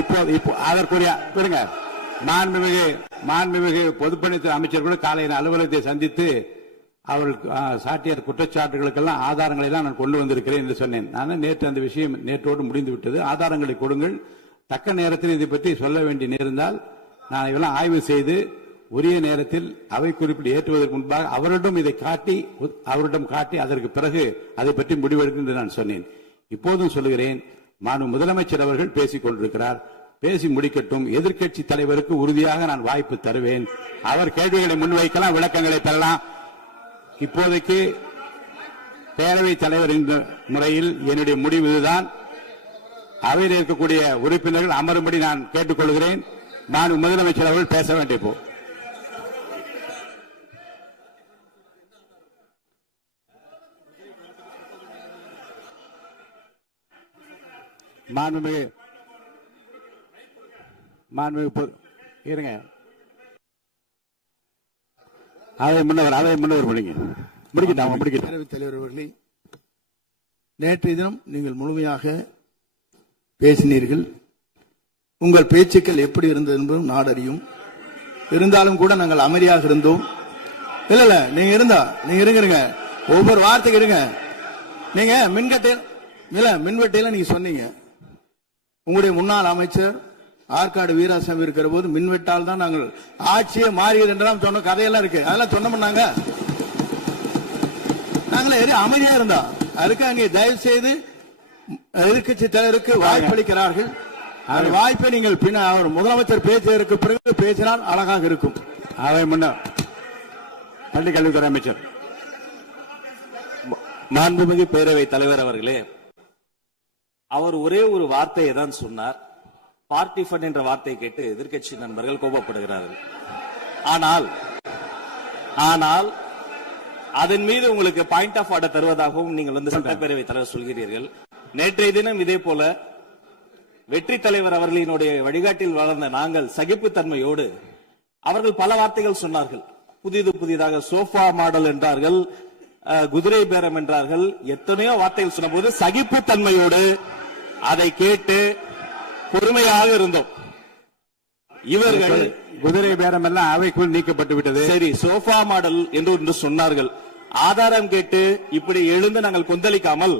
இப்போ அதற்குரிய விடுங்க. மாண்புமிகு பொதுப்பணித்துறை அமைச்சர்கள் காலையில் அலுவலகத்தை சந்தித்து அவர்கள் சாட்டிய குற்றச்சாட்டுகளுக்கெல்லாம் ஆதாரங்களை எல்லாம் நான் கொண்டு வந்திருக்கிறேன் என்று சொன்னேன். நான் நேற்று அந்த விஷயம் நேற்றோடு முடிந்து விட்டது. ஆதாரங்களை கொடுங்கள். தக்க நேரத்தில் இதை பற்றி சொல்ல வேண்டிய நேர்ந்தால் நான் இதெல்லாம் ஆய்வு செய்து உரிய நேரத்தில் அவை குறிப்பிட்டு ஏற்றுவதற்கு முன்பாக அவரிடம் காட்டி அதற்கு பிறகு அதை பற்றி முடிவெடுக்கும் என்று நான் சொன்னேன். இப்போதும் சொல்லுகிறேன், மாண்பு முதலமைச்சர் அவர்கள் பேசிக் கொண்டிருக்கிறார். பேசி முடிக்கட்டும். எதிர்க்கட்சி தலைவருக்கு உறுதியாக நான் வாய்ப்பு தருவேன். அவர் கேள்விகளை முன்வைக்கலாம், விளக்கங்களை பெறலாம். இப்போதைக்கு பேரவைத் தலைவர் என்ற முறையில் என்னுடைய முடிவு இதுதான். அவையில் இருக்கக்கூடிய உறுப்பினர்கள் அமரும்படி நான் கேட்டுக்கொள்கிறேன். நான் முதலமைச்சர் அவர்கள் பேச வேண்டிய போ மாண்புமிகு இருங்க. அதை முன்னவர் பேரவைத் தலைவர் அவர்களே, நேற்றைய தினம் நீங்கள் முழுமையாக பேசினீர்கள். உங்கள் பேச்சுக்கள் எப்படி இருந்தது என்பதும் நாடறியும். இருந்தாலும் கூட நாங்கள் அமைதியாக இருந்தோம். இல்ல நீங்க இருங்க, ஒவ்வொரு வார்த்தைக்கு இருங்க. நீங்க மின்வெட்டையில நீங்க சொன்னீங்க, உங்களுடைய முன்னாள் அமைச்சர் ஆற்காடு வீராசாமி இருக்கிற போது மின்வெட்டால் தான் நாங்கள் ஆட்சியே மாறியது என்றெல்லாம் சொன்ன கதையெல்லாம் இருக்கு. அதெல்லாம் சொன்னோம்னாங்க, நாங்களே அமைதியா இருந்தோம். அதுக்கு அங்கே தயவு செய்து எதிர்கட்சி தலைவருக்கு வாய்ப்பளிக்கிறார்கள். அந்த வாய்ப்பை நீங்கள் அவர் முதலமைச்சர் பேசுவதற்கு பிறகு பேசினால் அழகாக இருக்கும். அதை முன்னர் பள்ளி கல்வித்துறை அமைச்சர் மாண்புமிகு பேரவைத் தலைவர் அவர்களே, அவர் ஒரே ஒரு வார்த்தையை தான் சொன்னார். பார்ட்டி ஃபண்ட் என்ற வார்த்தையை கேட்டு எதிர்க்கட்சி நண்பர்கள் கோபப்படுகிறார்கள். ஆனால் அதன் மீது உங்களுக்கு பாயிண்ட் ஆஃப் ஆர்டர் தருவதாகவும் நீங்கள் சட்டப்பேரவைத் தலைவர் சொல்கிறீர்கள். நேற்றைய தினம் இதே போல வெற்றி தலைவர் அவர்களினுடைய வழிகாட்டில் வளர்ந்த நாங்கள் சகிப்புத்தன்மையோடு அவர்கள் பல வார்த்தைகள் சொன்னார்கள். புதிதாக சோஃபா மாடல் என்றார்கள், குதிரை பேரம் என்றார்கள், எத்தனையோ வார்த்தைகள் சொன்ன போது சகிப்புத்தன்மையோடு அதை கேட்டு பொறுமையாக இருந்தோம். இவர்கள் குதிரை பேரம் எல்லாம் அவைக்குள் நீக்கப்பட்டு விட்டது. சரி, சோஃபா மாடல் என்று சொன்னார்கள். ஆதாரம் கேட்டு இப்படி எழுந்து நாங்கள் கொந்தளிக்காமல்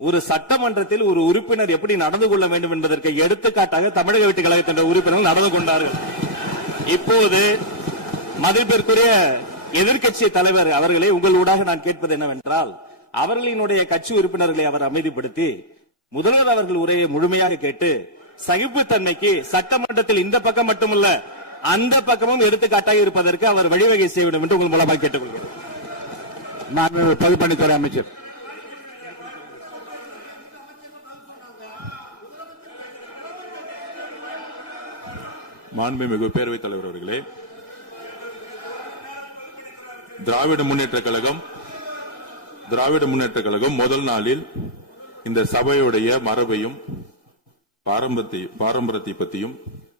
ஒரு சட்டமன்றத்தில் ஒரு உறுப்பினர் எப்படி நடந்து கொள்ள வேண்டும் என்பதற்கு எடுத்துக்காட்டாக தமிழக வெற்றி கழகத்தின் உறுப்பினர்கள் நடந்து கொண்டார்கள். இப்போது மதிப்பிற்குரிய எதிர்க்கட்சி தலைவர் அவர்களை உங்கள் ஊடாக நான் கேட்பது என்னவென்றால், அவர்களினுடைய கட்சி உறுப்பினர்களை அவர் அமைதிப்படுத்தி முதல்வர் அவர்கள் உரையை முழுமையாக கேட்டு சகிப்புத்தன்மைக்கு சட்டமன்றத்தில் இந்த பக்கம் மட்டுமல்ல அந்த பக்கமும் எடுத்துக்காட்டாக இருப்பதற்கு அவர் வழிவகை செய்ய வேண்டும் என்று உங்கள் மூலமாக கேட்டுக்கொள்கிறேன். பொதுப்பணித்துறை அமைச்சர் மாண்புமிகு பேரவைத் தலைவர் அவர்களே, திராவிட முன்னேற்ற கழகம் முதல் நாளில் இந்த சபையுடைய மரபையும் பாரம்பரியத்தை பற்றியும்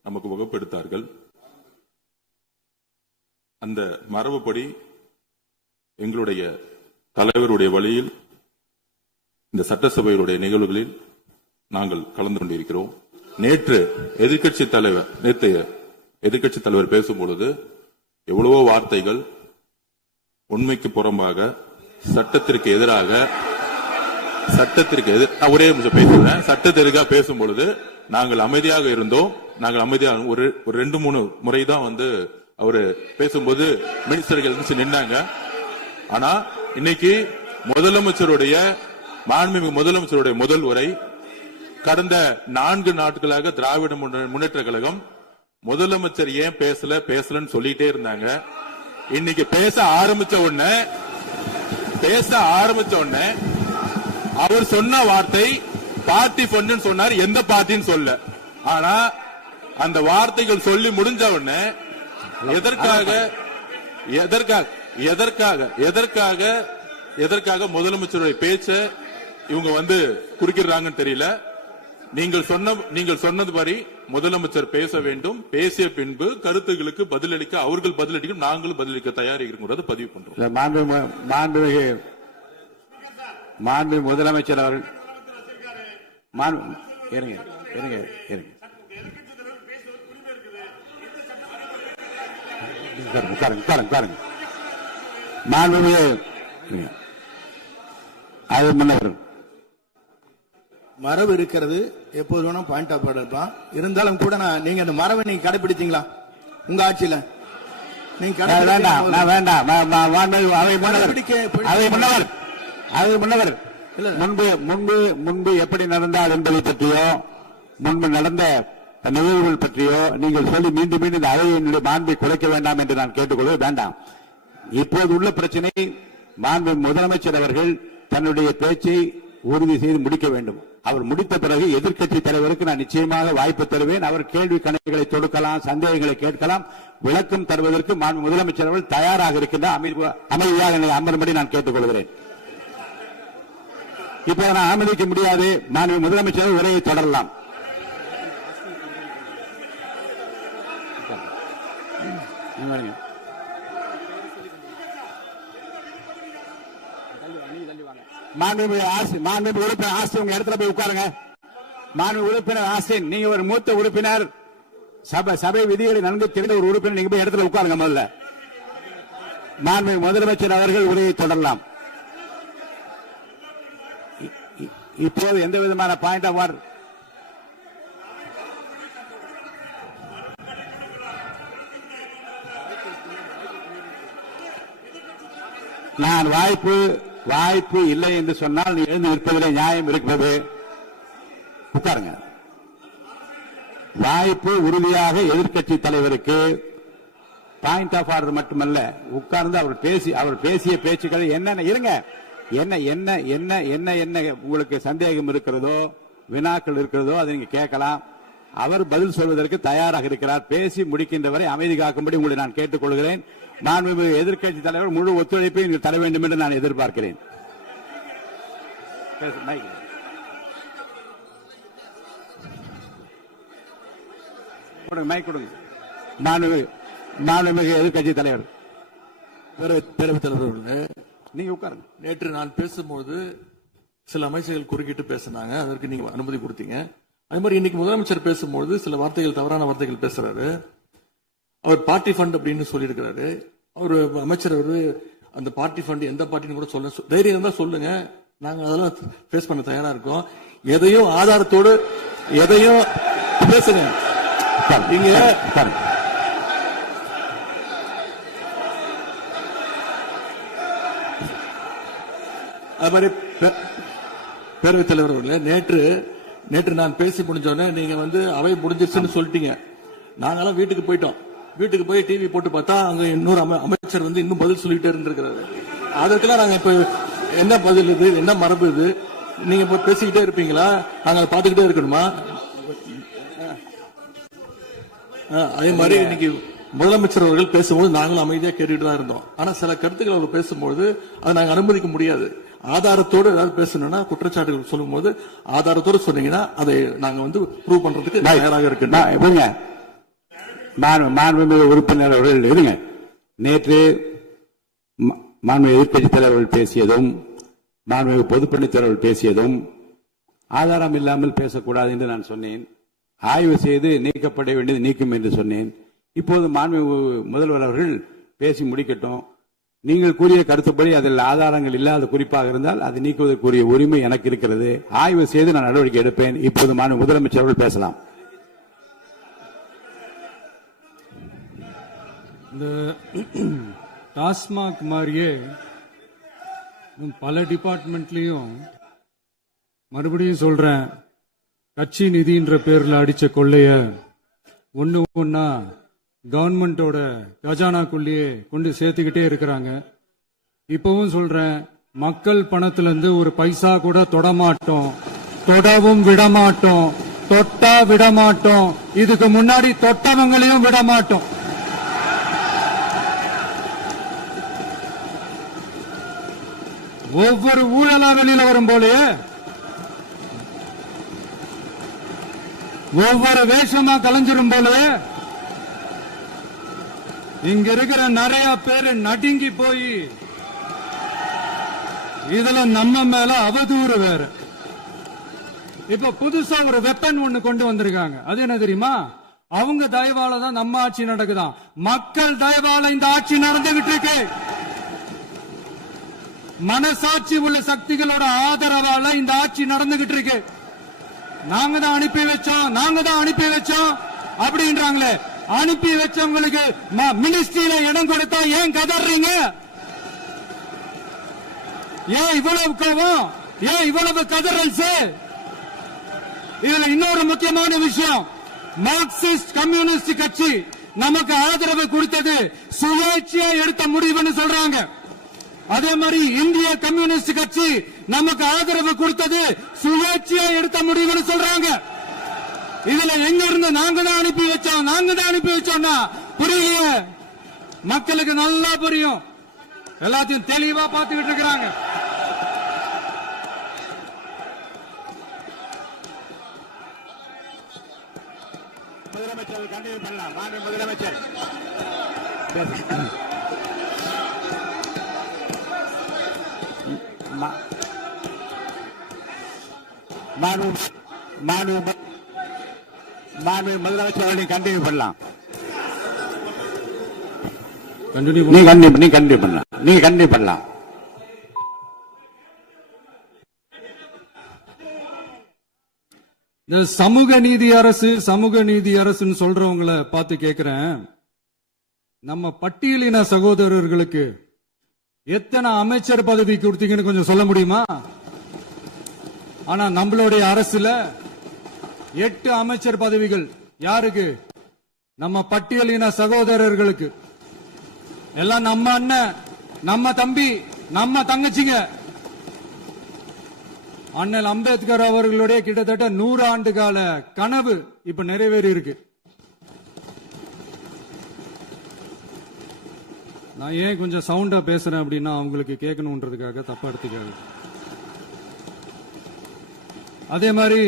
நமக்கு வகுப்பெடுத்தார்கள். அந்த மரபுப்படி எங்களுடைய தலைவருடைய வழியில் இந்த சட்டசபையுடைய நிகழ்வுகளில் நாங்கள் கலந்து கொண்டிருக்கிறோம். நேற்று எதிர்க்கட்சி தலைவர் பேசும்பொழுது எவ்வளவோ வார்த்தைகள் உண்மைக்கு புறம்பாக சட்டத்திற்கு எதிராக ஒரே நிமிஷம் பேசுறேன். சட்டத்திற்காக பேசும் பொழுது நாங்கள் அமைதியாக இருந்தோம். ஒரு 2-3 முறை தான் அவரு பேசும்போது மினிஸ்டர்கள் நின்னாங்க. ஆனா இன்னைக்கு மாண்புமிகு முதலமைச்சருடைய முதல் உரை, கடந்த 4 நாட்களாக திராவிட முன்னேற்ற கழகம் முதலமைச்சர் ஏன் பேசலன்னு சொல்லிட்டே இருந்தாங்க. இன்னைக்கு பேச ஆரம்பிச்ச உடனே அவர் சொன்ன வார்த்தை பார்ட்டி ஃபண்ட் சொன்னார். எந்த பார்ட்டின்னு சொல்ல. ஆனா அந்த வார்த்தைகள் சொல்லி முடிஞ்ச உடனே எதற்காக முதலமைச்சருடைய பேச்ச இவங்க குறுக்கிடுறாங்கன்னு தெரியல. நீங்கள் சொன்னது படி முதலமைச்சர் பேச வேண்டும். பேசிய பின்பு கருத்துகளுக்கு பதிலளிக்க அவர்கள் பதிலளிக்கும், நாங்களும் பதிலளிக்க தயாராக இருக்கிறது பதிவு பண்றோம். மாண்புமிகு முதலமைச்சர் அவர்கள் உட்காருங்க. மாண்புமிகு அது முன்னவர் மரபு இருக்கிறது, எப்போது வேணும் பாயிண்ட் ஆஃப் ஆர்டர் இருக்கலாம். இருந்தாலும் கூட நீங்க அந்த மரபை நீங்க கடைபிடித்தீங்களா உங்க ஆட்சியில? நீங்க முன்னவர் முன்பு எப்படி நடந்தால் என்பதை பற்றியோ முன்பு நடந்த நிகழ்வுகள் பற்றியோ நீங்கள் சொல்லி மீண்டும் இந்த அவையினுடைய மாண்பை குறைக்க வேண்டாம் என்று நான் கேட்டுக்கொள்ள வேண்டாம். இப்போது உள்ள பிரச்சனை மாண்பு முதலமைச்சர் அவர்கள் தன்னுடைய பேச்சை உறுதி செய்து முடிக்க வேண்டும். அவர் முடித்த பிறகு எதிர்க்கட்சி தலைவருக்கு நான் நிச்சயமாக வாய்ப்பு தருவேன். அவர் கேள்வி கணக்குகளை தொடுக்கலாம், சந்தேகங்களை கேட்கலாம், விளக்கம் தருவதற்கு மாண்பு முதலமைச்சர் அவர்கள் தயாராக இருக்கின்ற அமைதியாக என்னை அமரும்படி நான் கேட்டுக்கொள்கிறேன். இப்ப நான் அனுமதிக்க முடியாது. மாண்பு முதலமைச்சர் உரையை தொடரலாம். மாண்பு உறுப்பினர் ஆஸ்தின் உங்க இடத்துல போய் உட்காருங்க. மாண்பு உறுப்பினர் ஆஸ்தின், நீங்க ஒரு மூத்த உறுப்பினர், சபை விதிகளை நன்கு தெரிந்த ஒரு உறுப்பினர், நீங்க போய் இடத்துல உட்காருங்க. முதல்ல மாண்பு முதலமைச்சர் அவர்கள் உரையை தொடரலாம். இப்போது எந்த விதமான பாயிண்ட் ஆஃப் ஆர்டர் நான் வாய்ப்பு இல்லை என்று சொன்னால் நீ எழுந்து நிற்பதிலே நியாயம் இருக்கிறது. உட்காருங்க. வாய்ப்பு உறுதியாக எதிர்க்கட்சி தலைவருக்கு பாயிண்ட் ஆஃப் ஆர்டர் மட்டுமல்ல, உட்கார்ந்து அவர் பேசிய பேச்சுக்களை என்னென்ன இருங்க என்ன என்ன என்ன என்ன என்ன உங்களுக்கு சந்தேகம் இருக்கிறதோ, வினாக்கள் இருக்கிறதோ அதை நீங்க கேட்கலாம். அவர் பதில் சொல்வதற்கு தயாராக இருக்கிறார். பேசி முடிக்கின்ற வரை அமைதி காக்கும்படி உங்களை நான் கேட்டுக்கொள்கிறேன். மாண்புமிகு எதிர்க்கட்சி தலைவர் முழு ஒத்துழைப்பை நீங்கள் தர வேண்டும் என்று நான் எதிர்பார்க்கிறேன். மைக் கொடுங்க. மாண்புமிகு எதிர்க்கட்சி தலைவர், பேரவைத் தலைவர், நீங்க உட்காருங்க. நேற்று நான் பேசும்போது சில அமைச்சர்கள் குறுக்கிட்டு பேசினாங்க, அதற்கு நீங்க அனுமதி கொடுத்தீங்க. அதே மாதிரி இன்னைக்கு முதலமைச்சர் பேசும்போது சில வார்த்தைகள், தவறான வார்த்தைகள் பேசுறாரு. அவர் பார்ட்டி ஃபண்ட் அப்படின்னு சொல்லியிருக்கிறாரு. அவர் அமைச்சர் அந்த பார்ட்டி ஃபண்ட் எந்த பார்ட்டின்னு கூட சொல்ல தைரியம் இருந்தா சொல்லுங்க, நாங்க அதெல்லாம் ஃபேஸ் பண்ண தயாரா இருக்கோம். எதையும் ஆதாரத்தோடு எதையும் பேசுங்க. நீங்க அது மாதிரி பேரவைத் தலைவர் அவர்களே, நேற்று நான் பேசி முடிஞ்சோடனே நீங்க அவை முடிஞ்சிருச்சுன்னு சொல்லிட்டீங்க. நாங்கெல்லாம் வீட்டுக்கு போயிட்டோம். வீட்டுக்கு போய் டிவி போட்டு பார்த்தா அங்க இன்னொரு அமைச்சர் இன்னும் பதில் சொல்லிட்டே இருந்திருக்கிறாரு. அதற்கெல்லாம் நாங்க இப்ப என்ன பதில் இது, என்ன மரபு இது? நீங்க இப்ப பேசிக்கிட்டே இருப்பீங்களா? நாங்க பாத்துக்கிட்டே இருக்கணுமா? அதே மாதிரி இன்னைக்கு முதலமைச்சர் அவர்கள் பேசும்போது நாங்களும் அமைதியா கேட்டுட்டு தான் இருந்தோம். ஆனா சில கருத்துக்கள் அவர் பேசும்போது அதை நாங்க அனுமதிக்க முடியாது. ஆதாரத்தோடு ஏதாவது பேசணும்னா, குற்றச்சாட்டுகள் சொல்லும் போது ஆதாரத்தோடு சொன்னீங்கன்னா அதை நாங்க ப்ரூவ் பண்றதுக்கு தயாராக இருக்கு. மாண்புமிகு உறுப்பினர் அவர்கள் இருங்க. நேற்று மாண்புமிகு எதிர்க்கட்சி தலைவர்கள் பேசியதும் மாண்புமிகு பொதுப்பணித் தலைவர்கள் பேசியதும் ஆதாரம் இல்லாமல் பேசக்கூடாது என்று நான் சொன்னேன். ஆய்வு செய்து நீக்கப்பட வேண்டியது நீக்கும் என்று சொன்னேன். இப்போது மாண்புமிகு முதல்வர் அவர்கள் பேசி முடிக்கட்டும். நீங்கள் கூறிய கருத்துப்படி அதில் ஆதாரங்கள் இல்லாத குறிப்பாக இருந்தால் அது நீக்குவதற்குரிய உரிமை எனக்கு இருக்கிறது. ஆய்வு செய்து நான் நடவடிக்கை எடுப்பேன். இப்போது மாண்புமிகு முதலமைச்சர் அவர்கள் பேசலாம். இந்த டாஸ்மாக் மாதிரியே பல டிபார்ட்மெண்ட்லயும், மறுபடியும் சொல்றேன், கட்சி நிதின்ற பேர்ல அடிச்ச கொள்ளைய ஒன்னா கவர்மெண்டோட கஜானாக்குள்ளேயே கொண்டு சேர்த்துக்கிட்டே இருக்கிறாங்க. இப்பவும் சொல்றேன், மக்கள் பணத்துல இருந்து ஒரு பைசா கூட தொடமாட்டோம், தொடவும் விடமாட்டோம், தொட்டா விடமாட்டோம். இதுக்கு முன்னாடி தொட்டவங்களையும் விடமாட்டோம். ஒவ்வொரு ஊழலா வெளியில வரும் போலே, ஒவ்வொரு வேஷமா கலைஞ்சிரும் போலே, இங்க இருக்கிற நிறைய பேரு நடுங்கி போய் இதுல நம்ம மேல அவதூறு வேற. இப்ப புதுசா ஒரு வெப்பன் ஒண்ணு கொண்டு வந்திருக்காங்க. அது என்ன தெரியுமா? அவங்க தயவால தான் நம்ம ஆட்சி நடக்குதாம். மக்கள் தயவால இந்த ஆட்சி நடந்துகிட்டு இருக்கு. மனசாட்சி உள்ள சக்திகளோட ஆதரவால இந்த ஆட்சி நடந்துகிட்டு இருக்கு. நாங்க தான் அனுப்பி வச்சோம் அப்படின்றாங்களே. அனுப்பி வச்சவங்களுக்கு மினிஸ்ட்ரியில இடம் கொடுத்தா ஏன் கதறீங்க? ஏன் இவ்வளவு கோபம்? ஏன் இவ்வளவு கதறல்? இதுல இன்னொரு முக்கியமான விஷயம், மார்க்சிஸ்ட் கம்யூனிஸ்ட் கட்சி நமக்கு ஆதரவு கொடுத்தது சுயேட்சையா எடுத்த முடிவுன்னு சொல்றாங்க. அதே மாதிரி இந்திய கம்யூனிஸ்ட் கட்சி நமக்கு ஆதரவு கொடுத்தது சுயேட்சையா எடுத்த முடிவுன்னு சொல்றாங்க. இதுல எங்க இருந்து நாங்க தான் அனுப்பி வச்சோம்னா புரியலையே. மக்களுக்கு நல்லா புரியும், எல்லாத்தையும் தெளிவா பார்த்துக்கிட்டு இருக்கிறாங்க. முதலமைச்சர் கண்டினியூ பண்ணலாம். மாண்பு முதலமைச்சர் மாண்பு முதலமைச்சர் கண்டினியூ பண்ணலாம். நீங்க கண்டினியூ பண்ணலாம். இந்த சமூக நீதி அரசுன்னு சொல்றவங்களை பார்த்து கேக்குறேன், நம்ம பட்டியலின சகோதரர்களுக்கு எத்தனை அமைச்சர் பதவி கொடுத்தீங்கன்னு கொஞ்சம் சொல்ல முடியுமா? ஆனா நம்மளுடைய அரசுல 8 அமைச்சர் பதவிகள் யாருக்கு? நம்ம பட்டியலின சகோதரர்களுக்கு. எல்லாம் நம்ம அண்ணன், நம்ம தம்பி, நம்ம தங்கச்சிங்க. அண்ணல் அம்பேத்கர் அவர்களுடைய கிட்டத்தட்ட 100 ஆண்டு கால கனவு இப்ப நிறைவேறி இருக்கு. நான் ஏன் கொஞ்சம் சவுண்டா பேசுறேன் அப்படின்னா அவங்களுக்கு கேட்கணும்ன்றதுக்காக தப்பா எடுத்துக்காது. அதே மாதிரி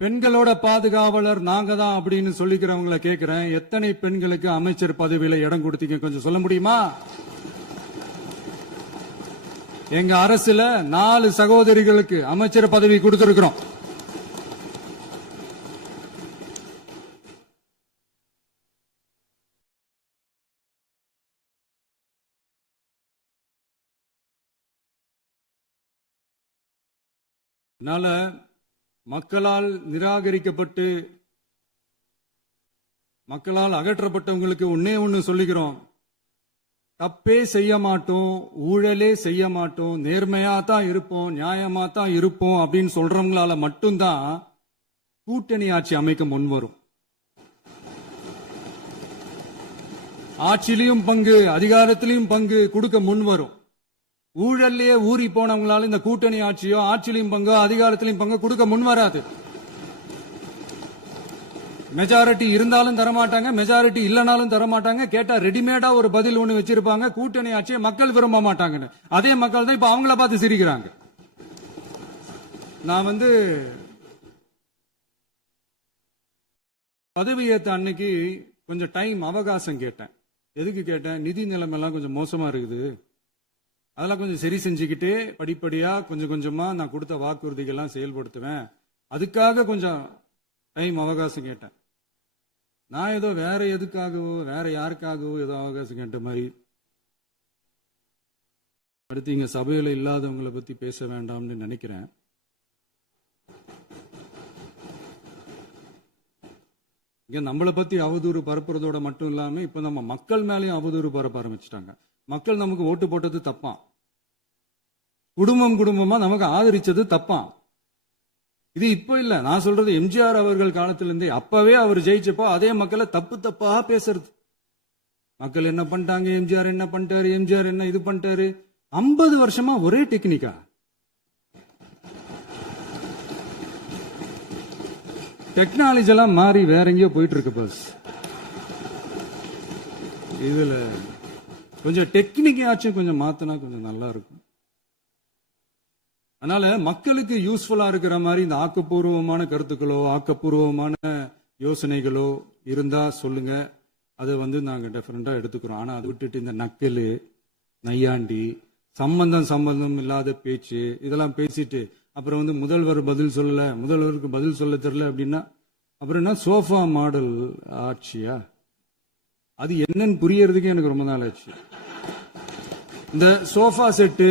பெண்களோட பாதுகாவலர் நாங்க தான் அப்படின்னு சொல்லிக்கிறவங்களை கேட்கிறேன், எத்தனை பெண்களுக்கு அமைச்சர் பதவியில இடம் கொடுத்தீங்க கொஞ்சம் சொல்ல முடியுமா? எங்க அரசுல 4 சகோதரிகளுக்கு அமைச்சர் பதவி கொடுத்திருக்கிறோம். அதனால மக்களால் நிராகரிக்கப்பட்டு மக்களால் அகற்றப்பட்டவங்களுக்கு ஒண்ணு சொல்லிக்கிறோம், தப்பே செய்ய மாட்டோம், ஊழலே செய்ய மாட்டோம், நேர்மையா தான் இருப்போம், நியாயமா தான் இருப்போம் அப்படின்னு சொல்றவங்களால மட்டும்தான் கூட்டணி ஆட்சி அமைக்க முன்வரும். ஆட்சியிலையும் பங்கு, அதிகாரத்திலையும் பங்கு கொடுக்க முன்வரும். ஊழல்லையே ஊறி போனவங்களால இந்த கூட்டணி ஆட்சியோ ஆட்சியிலையும் பங்கோ அதிகாரத்திலையும் பங்கு கொடுக்க முன்வராது. மெஜாரிட்டி இருந்தாலும் தரமாட்டாங்க, மெஜாரிட்டி இல்லனாலும் தரமாட்டாங்க. கேட்டா ரெடிமேடா ஒரு பதில் ஒண்ணு வச்சிருப்பாங்க, கூட்டணி ஆட்சியை மக்கள் விரும்ப மாட்டாங்கன்னு. அதே மக்கள் தான் இப்ப அவங்கள பார்த்து சிரிக்கிறாங்க. நான் பதவி ஏத்த அன்னைக்கு கொஞ்சம் டைம் அவகாசம் கேட்டேன். எதுக்கு கேட்டேன்? நிதி நிலைமைலாம் கொஞ்சம் மோசமா இருக்குது, அதெல்லாம் கொஞ்சம் சரி செஞ்சுக்கிட்டே படிப்படியா கொஞ்சம் கொஞ்சமா நான் கொடுத்த வாக்குறுதிகள்லாம் செயல்படுத்துவேன், அதுக்காக கொஞ்சம் டைம் அவகாசம் கேட்டேன். நான் ஏதோ வேற எதுக்காகவோ வேற யாருக்காகவோ ஏதோ அவகாசம் கேட்ட மாதிரி. அடுத்து இங்க சபையில இல்லாதவங்களை பத்தி பேச வேண்டாம்னு நினைக்கிறேன். இங்க நம்மளை பத்தி அவதூறு பரப்புறதோட மட்டும் இல்லாம இப்ப நம்ம மக்கள் மேலேயும் அவதூறு பரப்ப ஆரம்பிச்சுட்டாங்க. மக்கள் நமக்கு ஓட்டு போட்டது தப்பான், குடும்பமா நமக்கு ஆதரிச்சது தப்பான். இது இப்ப இல்ல, நான் சொல்றது எம்ஜிஆர் அவர்கள் காலத்திலிருந்தே. அப்பவே அவர் ஜெயிச்சப்போ அதே மக்களை தப்பா பேசுறது. மக்கள் என்ன பண்ணிட்டாங்க, எம்ஜிஆர் என்ன பண்ணிட்டாரு, எம்ஜிஆர் என்ன இது பண்ணிட்டாரு. 50 வருஷமா ஒரே டெக்னிக்கா. டெக்னாலஜி எல்லாம் மாறி வேற எங்கேயோ போயிட்டு இருக்கு பஸ். இதுல கொஞ்சம் டெக்னிக்காச்சும் கொஞ்சம் மாத்தினா கொஞ்சம் நல்லா இருக்கும். அதனால மக்களுக்கு யூஸ்ஃபுல்லா இருக்கிற மாதிரி இந்த ஆக்கப்பூர்வமான கருத்துக்களோ ஆக்கப்பூர்வமான யோசனைகளோ இருந்தா சொல்லுங்க, அதை நாங்க டெஃபரெண்டா எடுத்துக்கிறோம். ஆனா அதை விட்டுட்டு இந்த நக்கல், நையாண்டி, சம்பந்தம் இல்லாத பேச்சு இதெல்லாம் பேசிட்டு அப்புறம் முதல்வர் பதில் சொல்லல, முதல்வருக்கு பதில் சொல்ல தெரியல அப்படின்னா அப்புறம் என்ன சோஃபா மாடல் ஆட்சியா? அது என்னன்னு புரியறதுக்கு எனக்கு ரொம்ப நாள் ஆச்சு. இந்த sofa set,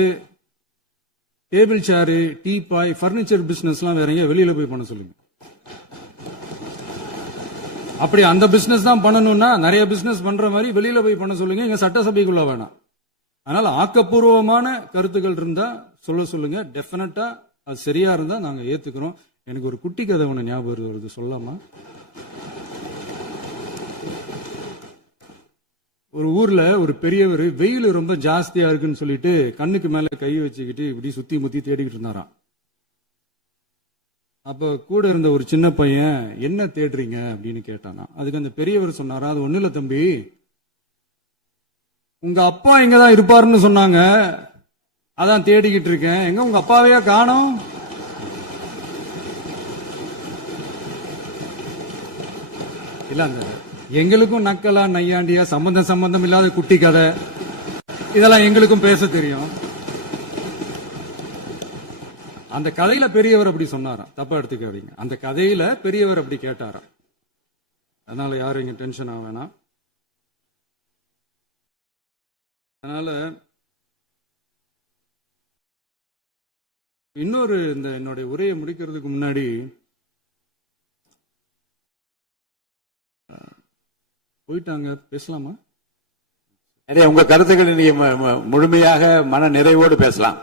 table chair, teapoy, furniture பிசினஸ்லாம் வேற எங்க வெளியில போய் பண்ண சொல்லுங்க. அப்படி அந்த பிசினஸ் தான் பண்ணணும்னா நிறைய பிசினஸ் பண்ற மாதிரி வெளியில போய் பண்ண சொல்லுங்க, இங்க சட்டசபைக்குள்ள வேணாம். அதனால ஆக்கப்பூர்வமான கருத்துக்கள் இருந்தா சொல்லுங்க. டெஃபினட்டா அது சரியா இருந்தா நாங்க ஏத்துக்கிறோம். எனக்கு ஒரு குட்டி கதை ஒண்ணு ஞாபகம் வருது, சொல்லலாமா? ஒரு ஊர்ல ஒரு பெரியவர் வெயில் ரொம்ப ஜாஸ்தியா இருக்குன்னு சொல்லிட்டு கண்ணுக்கு மேல கை வச்சுக்கிட்டு இப்படி சுத்தி முத்தி தேடிக்கிட்டு இருந்தாராம். அப்ப கூட இருந்த ஒரு சின்ன பையன், என்ன தேடுறீங்க அப்படின்னு கேட்டானா. அதுக்கு அந்த பெரியவர் சொன்னாரா, அது ஒண்ணு இல்ல தம்பி, உங்க அப்பா இங்கதான் இருப்பாருன்னு சொன்னாங்க, அதான் தேடிக்கிட்டு இருக்கேன். எங்க உங்க அப்பாவையா காணோம்? இல்ல, அந்த எங்களுக்கும் நக்கலா நையாண்டியா சம்பந்தம் இல்லாத குட்டி கதை இதெல்லாம் எங்களுக்கும் பேச தெரியும். அந்த கதையில பெரியவர் அப்படி சொன்னாராம், தப்பா எடுத்துக்காதீங்க. அந்த கதையில பெரியவர் அப்படி கேட்டாராம். அதனால யாரும் இங்க டென்ஷன் ஆக வேணாம். அதனால இன்னொரு, இந்த என்னுடைய உரையை முடிக்கிறதுக்கு முன்னாடி போயிட்டாங்க, பேசலாமா? உங்க கருத்துக்களை நீங்க முழுமையாக மன நிறைவோடு பேசலாம்.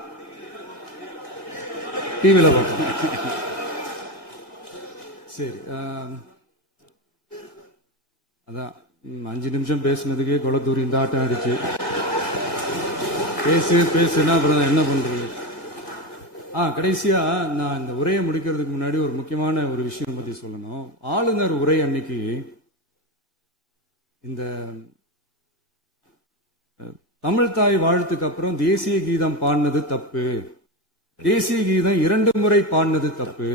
டிவியில பார்க்கலாம். சரி, அதான் 5 நிமிஷம் பேசுனதுக்கே கொலத்தூரி இந்த ஆட்டம் ஆயிடுச்சு. பேசுனா அப்புறம் என்ன பண்றது? கடைசியா நான் இந்த உரையை முடிக்கிறதுக்கு முன்னாடி ஒரு முக்கியமான ஒரு விஷயம் பத்தி சொல்லணும். ஆளுநர் உரை அன்னைக்கு இந்த தமிழ் தாய் வாழ்த்துக்கு அப்புறம் தேசிய கீதம் பாடினது தப்பு, தேசிய கீதம் 2 முறை பாடினது தப்பு,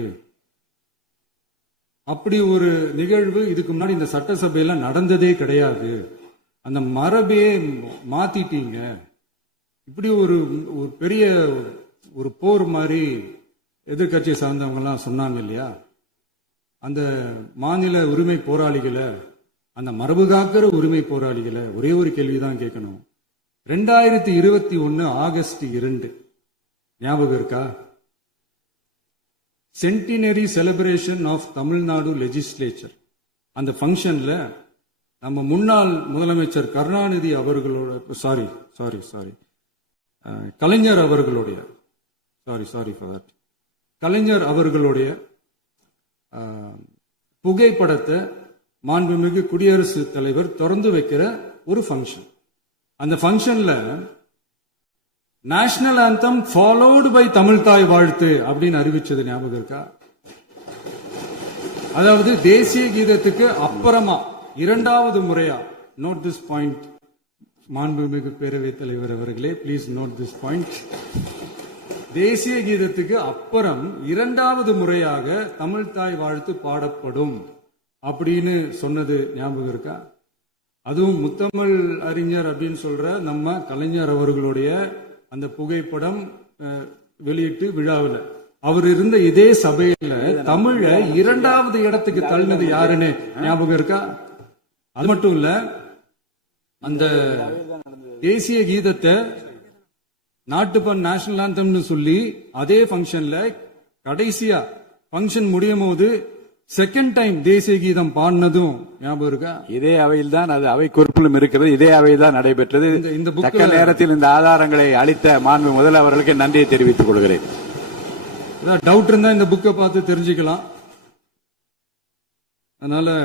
அப்படி ஒரு நிகழ்வு இதுக்கு முன்னாடி இந்த சட்டசபையில நடந்ததே கிடையாது, அந்த மரபே மாத்திட்டீங்க, இப்படி ஒரு பெரிய ஒரு போர் மாதிரி எதிர்கட்சியை சார்ந்தவங்க எல்லாம் சொன்னாங்க இல்லையா? அந்த மாநில உரிமை போராளிகளை, அந்த மரபு காக்கிற உரிமை போராளிகளை ஒரே ஒரு கேள்விதான் கேட்கணும். 2021 ஆகஸ்ட் 2 ஞாபகம் இருக்கா? Centenary celebration of Tamil Nadu legislature. அந்த ஃபங்க்ஷன்ல நம்ம முன்னாள் முதலமைச்சர் கருணாநிதி அவர்களோட கலைஞர் அவர்களுடைய கலைஞர் அவர்களுடைய புகைப்படத்தை மாண்புமிகு குடியரசுத் தலைவர் திறந்து வைக்கிற ஒரு ஃபங்க்ஷன். அந்த ஃபங்க்ஷன்ல national anthem followed by Tamil தாய் வாழ்த்து அப்படின்னு அறிவிச்சது ஞாபகம் இருக்கா? அதாவது தேசிய கீதத்துக்கு அப்புறமா 2வது முறையா, நோட் திஸ் பாயிண்ட் மாண்புமிகு பேரவைத் தலைவர் அவர்களே, பிளீஸ் நோட் திஸ் பாயிண்ட். தேசிய கீதத்துக்கு அப்புறம் 2வது முறையாக தமிழ் தாய் வாழ்த்து பாடப்படும் அப்படின்னு சொன்னது ஞாபகம் இருக்கா? அதுவும் முத்தமிழ் அறிஞர் அப்படின்னு சொல்ற நம்ம கலைஞர் அவர்களுடைய அந்த புகைப்படம் வெளியிட்டு விழாவில் அவர் இருந்த இதே சபையில தமிழ 2வது இடத்துக்கு தள்ளினது யாருன்னு ஞாபகம் இருக்கா? அது மட்டும் இல்ல, அந்த தேசிய கீதத்தை நாட்டுப்பண் நேஷனல் ஆந்தம்னு சொல்லி அதே பங்கன்ல கடைசியா பங்கன் முடியும் போது செகண்ட் டைம் தேசிய கீதம் பாடினதும் ஞாபகம் இருக்கா? இதே அவையில் தான், அது அவை குறிப்பிலும் இருக்கிறது, இதே அவையில் தான் நடைபெற்றது. இந்த தக்க நேரத்தில் இந்த ஆதாரங்களை அளித்த மாண்பு முதல் அவர்களுக்கு நன்றியை தெரிவித்துக் கொள்கிறேன். டவுட் இருந்தா இந்த புக்கை பார்த்து தெரிஞ்சுக்கலாம். அதனால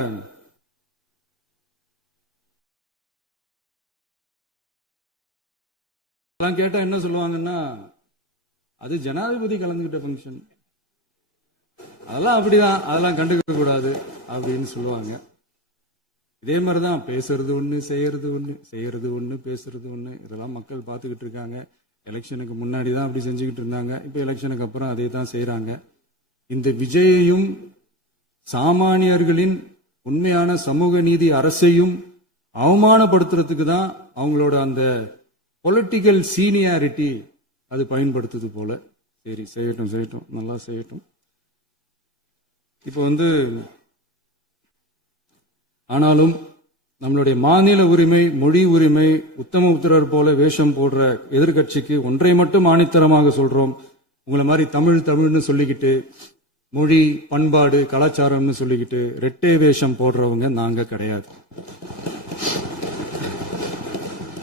கேட்டா என்ன சொல்லுவாங்கன்னா, அது ஜனாதிபதி கலந்துகிட்ட பங்கன், அதெல்லாம் அப்படிதான், அதெல்லாம் கண்டுக்க கூடாது அப்படின்னு சொல்லுவாங்க. இதே மாதிரிதான் பேசுறது ஒண்ணு, செய்யறது ஒண்ணு, பேசுறது ஒண்ணு. இதெல்லாம் மக்கள் பார்த்துக்கிட்டு இருக்காங்க. எலெக்ஷனுக்கு முன்னாடி தான் அப்படி செஞ்சுக்கிட்டு இருந்தாங்க, இப்ப எலெக்ஷனுக்கு அப்புறம் அதே தான் செய்யறாங்க. இந்த விஜயையும் சாமானியர்களின் உண்மையான சமூக நீதி அரசையும் அவமானப்படுத்துறதுக்கு தான் அவங்களோட அந்த பொலிட்டிக்கல் சீனியாரிட்டி அது பயன்படுத்துது போல. சரி, செய்யட்டும், நல்லா செய்யட்டும். இப்போ ஆனாலும் நம்மளுடைய மாநில உரிமை, மொழி உரிமை, உத்தமபுத்திரர் போல வேஷம் போடுற எதிர்க்கட்சிக்கு ஒன்றை மட்டும் ஆணித்தரமாக சொல்றோம். உங்களை மாதிரி தமிழ்னு சொல்லிக்கிட்டு, மொழி, பண்பாடு, கலாச்சாரம்னு சொல்லிக்கிட்டு ரெட்டை வேஷம் போடுறவங்க நாங்க கிடையாது.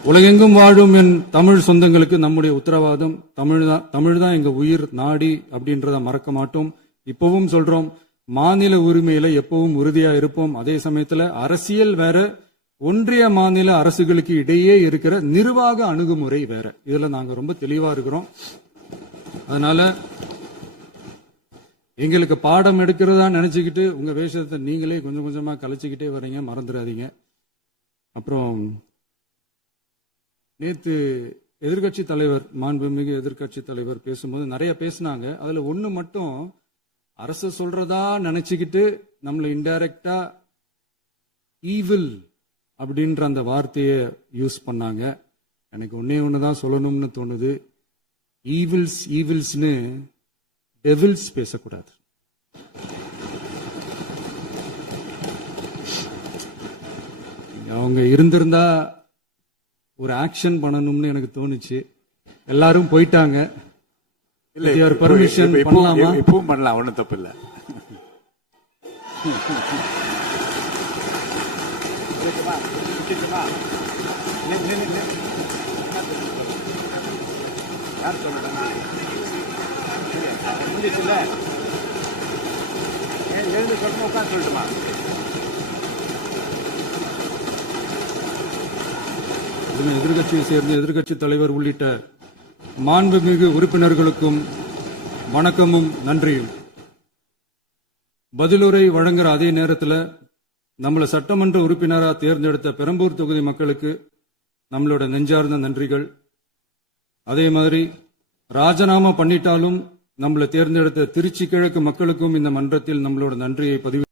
உலகெங்கும் வாழும் என் தமிழ் சொந்தங்களுக்கு நம்முடைய உத்தரவாதம் தமிழ் தான் எங்க உயிர் நாடி அப்படின்றத மறக்க மாட்டோம். இப்பவும் சொல்றோம், மாநில உரிமையில எப்பவும் உறுதியா இருப்போம். அதே சமயத்துல அரசியல் வேற, ஒன்றிய மாநில அரசுகளுக்கு இடையே இருக்கிற நிர்வாக அணுகுமுறை வேற. இதுல நாங்க ரொம்ப தெளிவா இருக்கிறோம். அதனால எங்களுக்கு பாடம் எடுக்கிறதா நினைச்சுக்கிட்டு உங்க வேஷத்தை நீங்களே கொஞ்சம் கொஞ்சமா கலைச்சுக்கிட்டே வர்றீங்க, மறந்துடாதீங்க. அப்புறம் நேத்து எதிர்கட்சி தலைவர், மாண்புமிகு எதிர்கட்சி தலைவர் பேசும்போது நிறைய பேசினாங்க. அதுல ஒண்ணு மட்டும் அரசு சொல்றதா நினைச்சுக்கிட்டு நம்மளை இன்டைரக்டா ஈவில் அப்படின்ற அந்த வார்த்தையை யூஸ் பண்ணாங்க. எனக்கு ஒண்ணுதான் சொல்லணும்னு தோணுது. ஈவில்ஸ்னு டெவில்ஸ் பேசக்கூடாது. அவங்க இருந்திருந்தா ஒரு ஆக்ஷன் பண்ணணும்னு எனக்கு தோணுச்சு. எல்லாரும் போயிட்டாங்க. இல்ல, பர்மிஷன் பண்ணலாமா? இப்பவும் பண்ணலாம், ஒண்ணும் தப்பு இல்ல. எதிர்கட்சியை சேர்ந்த எதிர்கட்சி தலைவர் உள்ளிட்ட மாண்புமிகு உறுப்பினர்களுக்கும் வணக்கமும் நன்றியும். பதிலுரை வழங்குற அதே நேரத்தில் நம்மளை சட்டமன்ற உறுப்பினராக தேர்ந்தெடுத்த பெரம்பூர் தொகுதி மக்களுக்கு நம்மளோட நெஞ்சார்ந்த நன்றிகள். அதே மாதிரி ராஜினாமா பண்ணிட்டாலும் நம்மளை தேர்ந்தெடுத்த திருச்சி கிழக்கு மக்களுக்கும் இந்த மன்றத்தில் நம்மளோட நன்றியை பதிவு